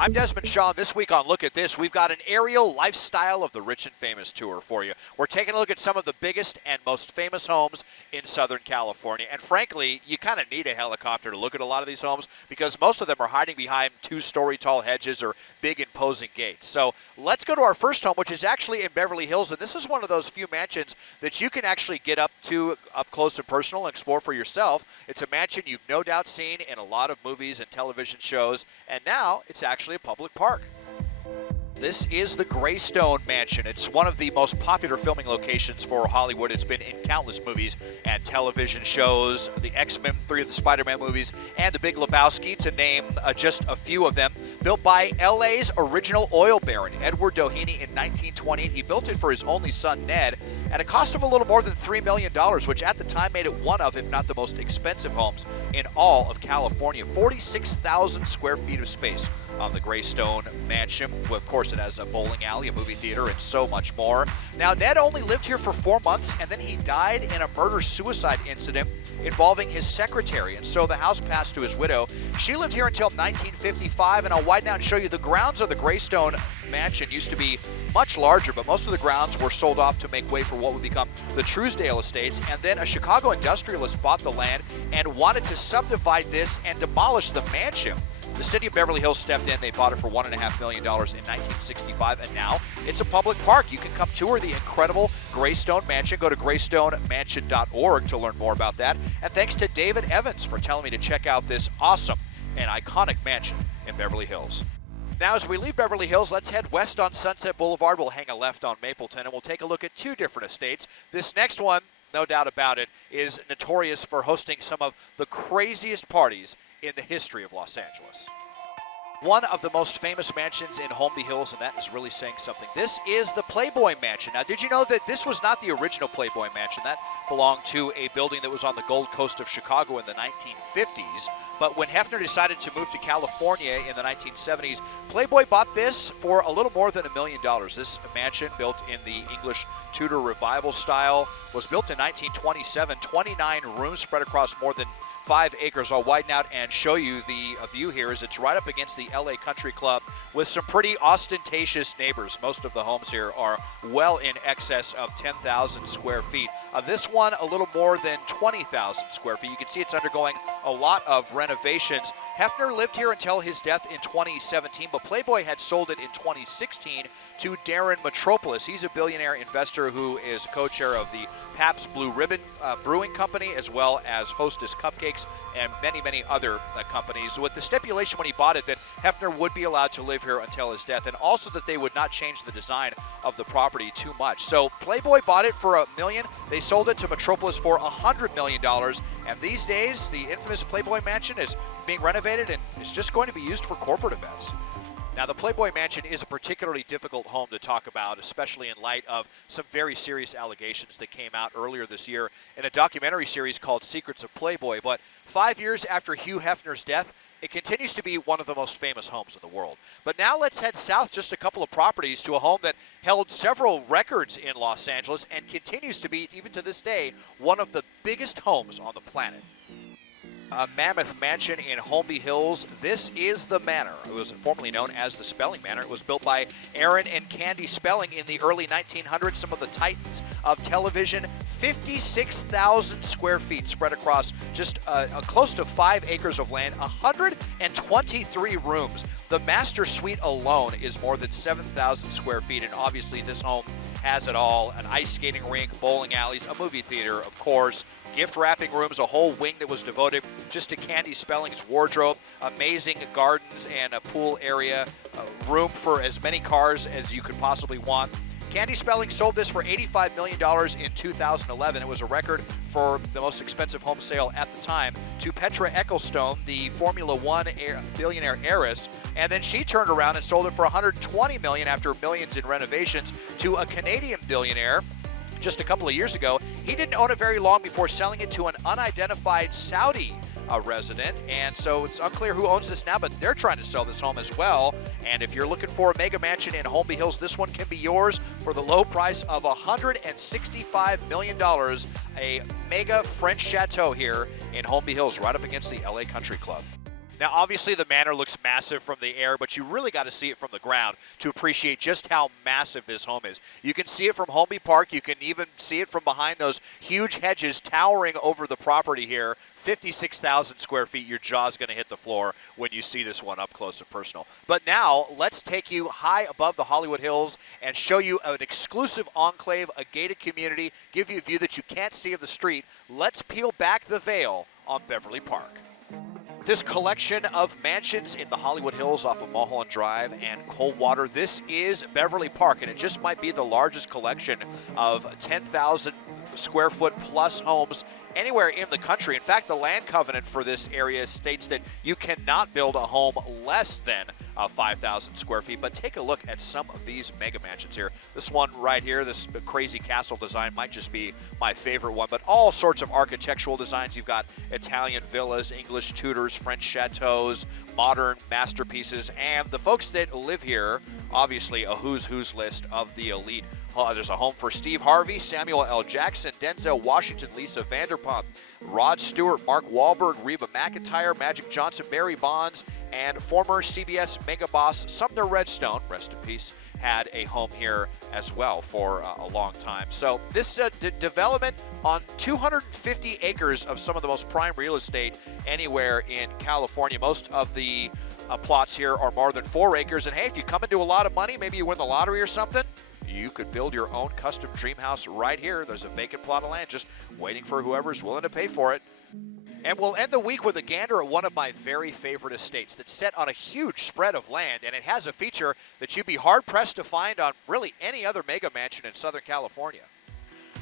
I'm Desmond Shaw. This week on Look at This, we've got an aerial lifestyle of the rich and famous tour for you. We're taking a look at some of the biggest and most famous homes in Southern California. And frankly, you kind of need a helicopter to look at a lot of these homes because most of them are hiding behind 2-story tall hedges or big imposing gates. So let's go to our first home, which is actually in Beverly Hills. And this is one of those few mansions that you can actually get up close and personal and explore for yourself. It's a mansion you've no doubt seen in a lot of movies and television shows. And now it's actually a public park. This is the Greystone Mansion. It's one of the most popular filming locations for Hollywood. It's been in countless movies and television shows, the X-Men, 3 of the Spider-Man movies, and The Big Lebowski, to name just a few of them. Built by LA's original oil baron, Edward Doheny, in 1920. He built it for his only son, Ned, and it cost him a little more than $3 million, which at the time made it one of, if not the most expensive homes in all of California. 46,000 square feet of space on the Greystone Mansion. Of course, it has a bowling alley, a movie theater, and so much more. Now, Ned only lived here for 4 months, and then he died in a murder-suicide incident involving his secretary, and so the house passed to his widow. She lived here until 1955, and I'll widen out and show you the grounds of the Greystone Mansion used to be much larger, but most of the grounds were sold off to make way for what would become the Truesdale Estates, and then a Chicago industrialist bought the land and wanted to subdivide this and demolish the mansion. The city of Beverly Hills stepped in. They bought it for $1.5 million in 1965, and now it's a public park. You can come tour the incredible Greystone Mansion. Go to greystonemansion.org to learn more about that. And thanks to David Evans for telling me to check out this awesome and iconic mansion in Beverly Hills. Now, as we leave Beverly Hills, let's head west on Sunset Boulevard. We'll hang a left on Mapleton, and we'll take a look at 2 different estates. This next one, no doubt about it, is notorious for hosting some of the craziest parties in the history of Los Angeles. One of the most famous mansions in Holmby Hills, and that is really saying something. This is the Playboy Mansion. Now, did you know that this was not the original Playboy Mansion? That belonged to a building that was on the Gold Coast of Chicago in the 1950s. But when Hefner decided to move to California in the 1970s, Playboy bought this for a little more than $1 million. This mansion, built in the English Tudor Revival style, was built in 1927, 29 rooms spread across more than 5 acres. I'll widen out and show you the view here as it's right up against the LA Country Club with some pretty ostentatious neighbors. Most of the homes here are well in excess of 10,000 square feet. This one a little more than 20,000 square feet. You can see it's undergoing a lot of renovations. Hefner lived here until his death in 2017, but Playboy had sold it in 2016 to Darren Metropolis. He's a billionaire investor who is co-chair of the Pabst Blue Ribbon Brewing Company, as well as Hostess Cupcakes and many, many other companies, with the stipulation when he bought it that Hefner would be allowed to live here until his death, and also that they would not change the design of the property too much. So Playboy bought it for $1 million. They sold it to Metropolis for $100 million, and these days the infamous Playboy Mansion is being renovated and is just going to be used for corporate events. Now, the Playboy Mansion is a particularly difficult home to talk about, especially in light of some very serious allegations that came out earlier this year in a documentary series called Secrets of Playboy. But 5 years after Hugh Hefner's death, it continues to be one of the most famous homes in the world. But now let's head south just a couple of properties to a home that held several records in Los Angeles and continues to be, even to this day, one of the biggest homes on the planet. A mammoth mansion in Holmby Hills. This is the Manor. It was formerly known as the Spelling Manor. It was built by Aaron and Candy Spelling in the early 1900s. Some of the titans of television. 56,000 square feet spread across just close to 5 acres of land. 123 rooms. The master suite alone is more than 7,000 square feet, and obviously this home has it all. An ice skating rink, bowling alleys, a movie theater, of course, gift wrapping rooms, a whole wing that was devoted just to Candy Spelling's wardrobe, amazing gardens and a pool area, room for as many cars as you could possibly want. Candy Spelling sold this for $85 million in 2011. It was a record for the most expensive home sale at the time to Petra Ecclestone, the Formula One billionaire heiress, and then she turned around and sold it for $120 million after millions in renovations to a Canadian billionaire just a couple of years ago. He didn't own it very long before selling it to an unidentified Saudi resident, and so it's unclear who owns this now, but they're trying to sell this home as well. And if you're looking for a mega mansion in Holmby Hills, this one can be yours for the low price of $165 million. A mega French chateau here in Holmby Hills, right up against the LA Country Club. Now, obviously, the Manor looks massive from the air, but you really got to see it from the ground to appreciate just how massive this home is. You can see it from Beverly Park. You can even see it from behind those huge hedges towering over the property here. 56,000 square feet. Your jaw's going to hit the floor when you see this one up close and personal. But now, let's take you high above the Hollywood Hills and show you an exclusive enclave, a gated community, give you a view that you can't see of the street. Let's peel back the veil on Beverly Park. This collection of mansions in the Hollywood Hills off of Mulholland Drive and Coldwater, this is Beverly Park, and it just might be the largest collection of 10,000 square foot plus homes anywhere in the country. In fact, the land covenant for this area states that you cannot build a home less than 5,000 square feet. But take a look at some of these mega mansions here. This one right here, this crazy castle design, might just be my favorite one, but all sorts of architectural designs. You've got Italian villas, English Tudors, French chateaus, modern masterpieces, and the folks that live here, obviously a who's who's list of the elite. There's a home for Steve Harvey, Samuel L. Jackson, Denzel Washington, Lisa Vanderpump, Rod Stewart, Mark Wahlberg, Reba McEntire, Magic Johnson, Barry Bonds, and former CBS mega boss Sumner Redstone, rest in peace, had a home here as well for a long time. So this development on 250 acres of some of the most prime real estate anywhere in California. Most of the plots here are more than 4 acres. And hey, if you come into a lot of money, maybe you win the lottery or something, you could build your own custom dream house right here. There's a vacant plot of land just waiting for whoever's willing to pay for it. And we'll end the week with a gander at one of my very favorite estates that's set on a huge spread of land, and it has a feature that you'd be hard-pressed to find on really any other mega mansion in Southern California.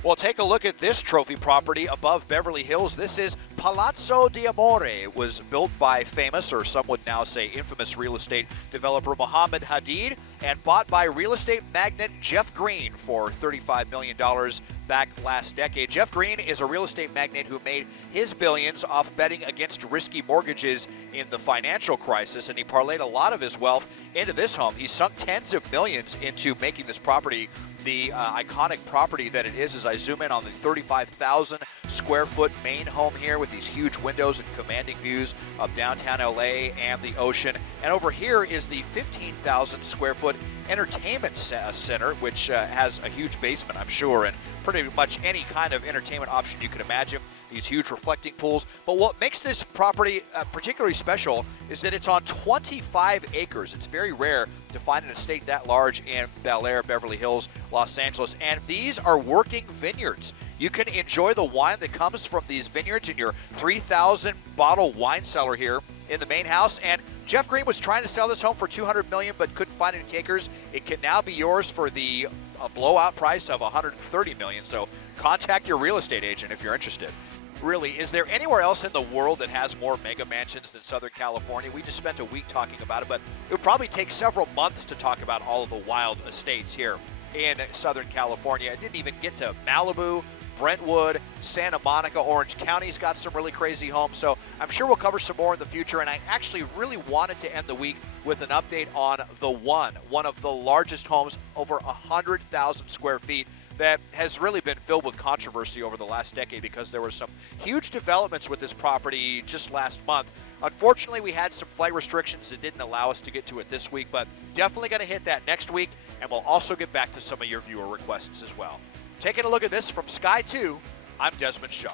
Well, take a look at this trophy property above Beverly Hills. This is Palazzo diamore. It was built by famous, or some would now say infamous, real estate developer Mohammed Hadid and bought by real estate magnate Jeff Green for $35 million back last decade. Jeff Green is a real estate magnate who made his billions off betting against risky mortgages in the financial crisis, and he parlayed a lot of his wealth into this home. He sunk tens of millions into making this property the iconic property that it is. As I zoom in on the 35,000 square foot main home here with these huge windows and commanding views of downtown LA and the ocean. And over here is the 15,000 square foot entertainment center, which has a huge basement, I'm sure, and pretty much any kind of entertainment option you can imagine. These huge reflecting pools. But what makes this property particularly special is that it's on 25 acres. It's very rare to find an estate that large in Bel Air, Beverly Hills, Los Angeles. And these are working vineyards. You can enjoy the wine that comes from these vineyards in your 3,000 bottle wine cellar here in the main house. And Jeff Green was trying to sell this home for $200 million but couldn't find any takers. It can now be yours for the blowout price of $130 million. So contact your real estate agent if you're interested. Really, is there anywhere else in the world that has more mega mansions than Southern California? We just spent a week talking about it, but it would probably take several months to talk about all of the wild estates here in Southern California. I didn't even get to Malibu, Brentwood, Santa Monica, Orange County's got some really crazy homes. So I'm sure we'll cover some more in the future. And I actually really wanted to end the week with an update on the one of the largest homes, over 100,000 square feet, that has really been filled with controversy over the last decade because there were some huge developments with this property just last month. Unfortunately, we had some flight restrictions that didn't allow us to get to it this week, but definitely going to hit that next week, and we'll also get back to some of your viewer requests as well. Taking a look at this from Sky 2, I'm Desmond Shaw.